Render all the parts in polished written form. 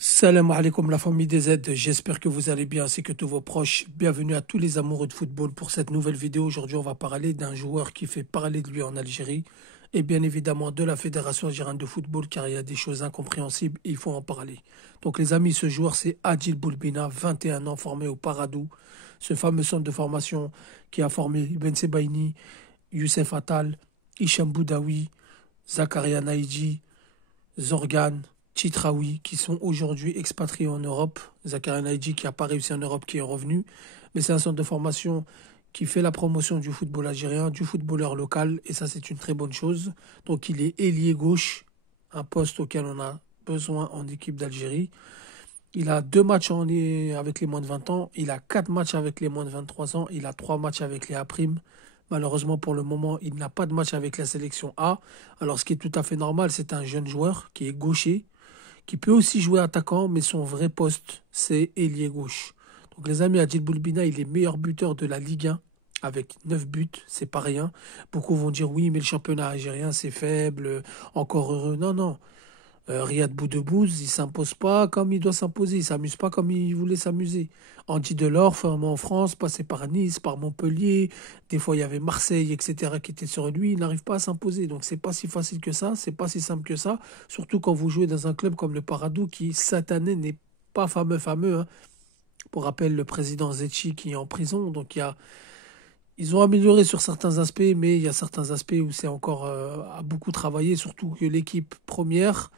Salam alaikum la famille des Z, j'espère que vous allez bien ainsi que tous vos proches. Bienvenue à tous les amoureux de football pour cette nouvelle vidéo. Aujourd'hui on va parler d'un joueur qui fait parler de lui en Algérie et bien évidemment de la Fédération algérienne de football car il y a des choses incompréhensibles et il faut en parler. Donc les amis, ce joueur c'est Adil Boulbina, 21 ans, formé au Paradou, ce fameux centre de formation qui a formé Ben Sebaini, Youssef Attal, Hicham Boudaoui, Zakaria Naïdji, Zorgan, Chitraoui, qui sont aujourd'hui expatriés en Europe. Zakaria Naïdji qui n'a pas réussi en Europe, qui est revenu. Mais c'est un centre de formation qui fait la promotion du football algérien, du footballeur local, et ça c'est une très bonne chose. Donc il est ailier gauche, un poste auquel on a besoin en équipe d'Algérie. Il a 2 matchs avec les moins de 20 ans, il a 4 matchs avec les moins de 23 ans, il a 3 matchs avec les A'. Malheureusement, pour le moment, il n'a pas de match avec la sélection A. Alors, ce qui est tout à fait normal, c'est un jeune joueur qui est gaucher, qui peut aussi jouer attaquant, mais son vrai poste, c'est ailier gauche. Donc les amis, Adil Boulbina, il est meilleur buteur de la Ligue 1 avec 9 buts, c'est pas rien. Beaucoup vont dire oui, mais le championnat algérien, c'est faible, encore heureux. Non, non. Riyad Boudebouz, il s'impose pas comme il doit s'imposer, il s'amuse pas comme il voulait s'amuser. Andy Delors, formé en France, passé par Nice, par Montpellier, des fois il y avait Marseille, etc. qui étaient sur lui, il n'arrive pas à s'imposer. Donc c'est pas si facile que ça, c'est pas si simple que ça, surtout quand vous jouez dans un club comme le Paradou qui cette année n'est pas fameux. Hein. Pour rappel, le président Zetchi qui est en prison, donc ils ont amélioré sur certains aspects, mais il y a certains aspects où c'est encore à beaucoup travailler, surtout que l'équipe première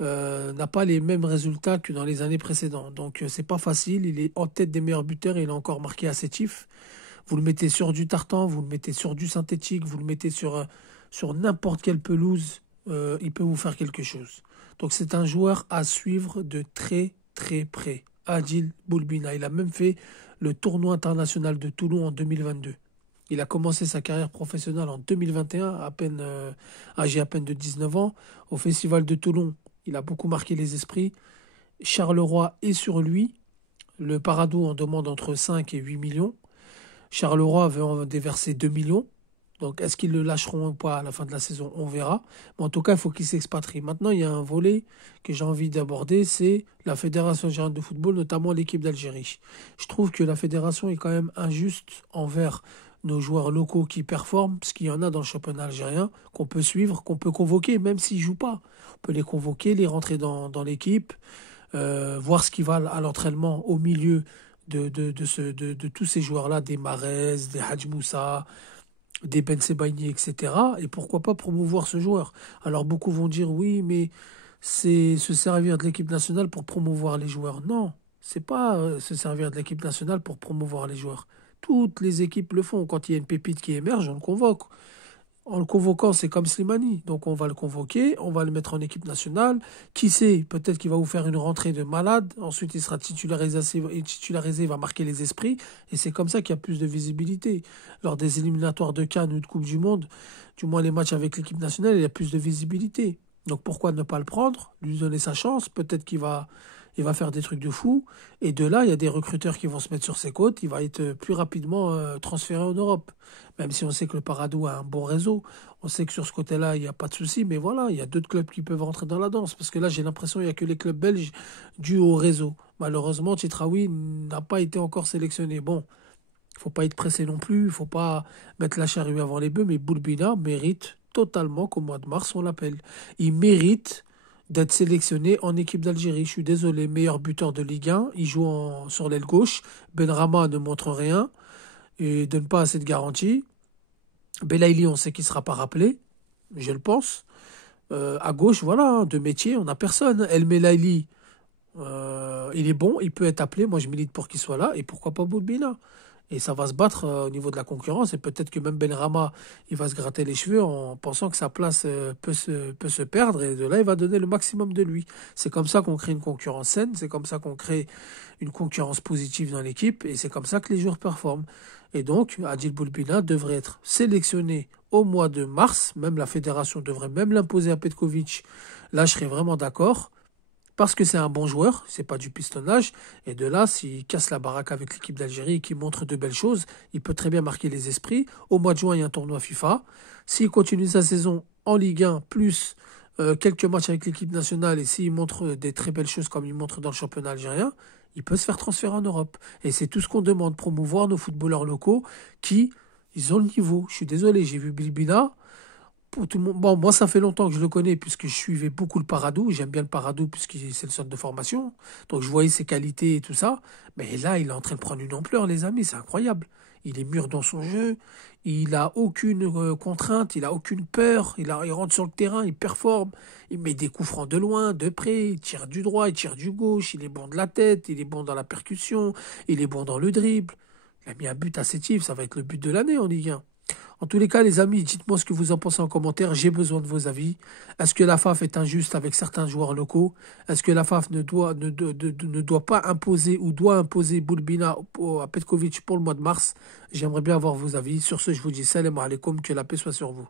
n'a pas les mêmes résultats que dans les années précédentes. Donc c'est pas facile. Il est en tête des meilleurs buteurs et il a encore marqué à Sétif. Vous le mettez sur du tartan, vous le mettez sur du synthétique, vous le mettez sur n'importe quelle pelouse, il peut vous faire quelque chose. Donc c'est un joueur à suivre de très très près. Adil Boulbina. Il a même fait le tournoi international de Toulon en 2022. Il a commencé sa carrière professionnelle en 2021, âgé à peine de 19 ans, au Festival de Toulon. Il a beaucoup marqué les esprits. Charleroi est sur lui. Le Paradou en demande entre 5 et 8 millions. Charleroi veut en déverser 2 millions. Donc, est-ce qu'ils le lâcheront ou pas à la fin de la saison? On verra. Mais en tout cas, il faut qu'il s'expatrie. Maintenant, il y a un volet que j'ai envie d'aborder, c'est la Fédération algérienne de football, notamment l'équipe d'Algérie. Je trouve que la fédération est quand même injuste envers nos joueurs locaux qui performent, parce qu'il y en a dans le championnat algérien qu'on peut suivre, qu'on peut convoquer, même s'ils ne jouent pas. On peut les convoquer, les rentrer dans l'équipe, voir ce qui va à l'entraînement au milieu de tous ces joueurs-là, des Mahrez, des Hadj Moussa, des Ben Sebaini, etc. Et pourquoi pas promouvoir ce joueur? Alors beaucoup vont dire oui, mais c'est se servir de l'équipe nationale pour promouvoir les joueurs. Non, c'est pas se servir de l'équipe nationale pour promouvoir les joueurs. Toutes les équipes le font. Quand il y a une pépite qui émerge, on le convoque. En le convoquant, c'est comme Slimani. Donc on va le convoquer, on va le mettre en équipe nationale. Qui sait, peut-être qu'il va vous faire une rentrée de malade. Ensuite, il sera titularisé, il va marquer les esprits. Et c'est comme ça qu'il y a plus de visibilité. Lors des éliminatoires de CAN ou de Coupe du Monde, du moins les matchs avec l'équipe nationale, il y a plus de visibilité. Donc pourquoi ne pas le prendre, lui donner sa chance? Peut-être qu'il va faire des trucs de fou. Et de là, il y a des recruteurs qui vont se mettre sur ses côtes. Il va être plus rapidement transféré en Europe. Même si on sait que le Paradou a un bon réseau. On sait que sur ce côté-là, il n'y a pas de souci. Mais voilà, il y a d'autres clubs qui peuvent rentrer dans la danse. Parce que là, j'ai l'impression qu'il n'y a que les clubs belges dus au réseau. Malheureusement, Titraoui n'a pas été encore sélectionné. Bon, il faut pas être pressé non plus. Il faut pas mettre la charrue avant les bœufs. Mais Boulbina mérite totalement qu'au mois de mars, on l'appelle. Il mérite d'être sélectionné en équipe d'Algérie. Je suis désolé, meilleur buteur de Ligue 1, il joue sur l'aile gauche. Benrahma ne montre rien et donne pas assez de garanties. Belaïli, on sait qu'il ne sera pas rappelé, je le pense. À gauche, voilà, hein, de métier, on n'a personne. El Melaili, il est bon, il peut être appelé. Moi, je milite pour qu'il soit là. Et pourquoi pas Boudbina? Et ça va se battre au niveau de la concurrence. Et peut-être que même Benrahma, il va se gratter les cheveux en pensant que sa place peut se perdre. Et de là, il va donner le maximum de lui. C'est comme ça qu'on crée une concurrence saine. C'est comme ça qu'on crée une concurrence positive dans l'équipe. Et c'est comme ça que les joueurs performent. Et donc, Adil Boulbina devrait être sélectionné au mois de mars. Même la fédération devrait même l'imposer à Petkovic. Là, je serais vraiment d'accord parce que c'est un bon joueur, c'est pas du pistonnage, et de là, s'il casse la baraque avec l'équipe d'Algérie et qu'il montre de belles choses, il peut très bien marquer les esprits. Au mois de juin, il y a un tournoi FIFA. S'il continue sa saison en Ligue 1, plus quelques matchs avec l'équipe nationale et s'il montre des très belles choses comme il montre dans le championnat algérien, il peut se faire transférer en Europe. Et c'est tout ce qu'on demande, promouvoir nos footballeurs locaux qui, ils ont le niveau. Je suis désolé, j'ai vu Bilbina. Pour tout le monde. Bon, moi, ça fait longtemps que je le connais puisque je suivais beaucoup le Paradou. J'aime bien le Paradou puisque c'est le centre de formation. Donc, je voyais ses qualités et tout ça. Mais là, il est en train de prendre une ampleur, les amis. C'est incroyable. Il est mûr dans son jeu. Il a aucune contrainte. Il a aucune peur. Il rentre sur le terrain. Il performe. Il met des coups francs de loin, de près. Il tire du droit. Il tire du gauche. Il est bon de la tête. Il est bon dans la percussion. Il est bon dans le dribble. Il a mis un but à Sétif. Ça va être le but de l'année en Ligue 1. En tous les cas, les amis, dites-moi ce que vous en pensez en commentaire. J'ai besoin de vos avis. Est-ce que la FAF est injuste avec certains joueurs locaux? Est-ce que la FAF ne doit pas imposer ou doit imposer Boulbina à Petkovic pour le mois de mars? J'aimerais bien avoir vos avis. Sur ce, je vous dis salam alaikum, que la paix soit sur vous.